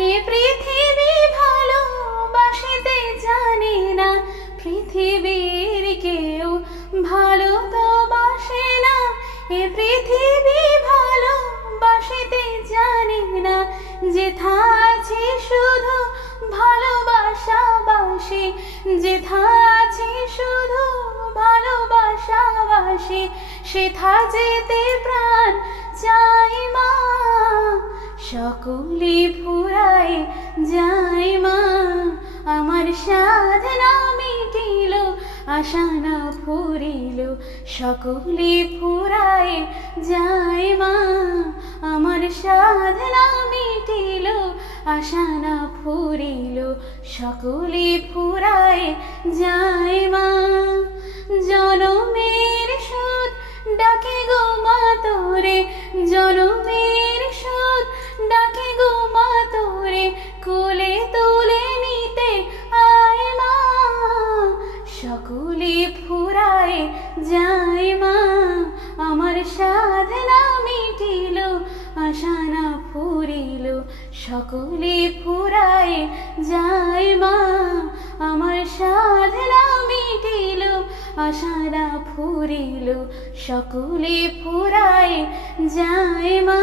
এ পৃথিবী ভালোবাসিতে জানে না। পৃথিবীর কেউ ভালো তো বাসে না। এ পৃথিবী ভালোবাসিতে জানে না। যেথা আছে শুধু ভালোবাসাবাসী। যেথা আছে শুধু ভালোবাসাবাসী। সেথা যেতে প্রাণ চাই মা। সকলে ফুরায় যাই মা? আমার সাধনা মিটিল, আশা না ফুরিল, সকলে ফুরায় যাই মা। আমার সাধনা মিটিল, আশা না ফুরিল, সকলে ফুরায় যাই মা। কোলে তুলে নিতে আয় মা, সকলে ফুরায় যায় মা। আমার সাধনা মিটিল আশানা ফুরিল, সকলে ফুরায় যায় মা। আমার সাধনা মিটিল আশানা ফুরিল, সকলে ফুরায় যায় মা।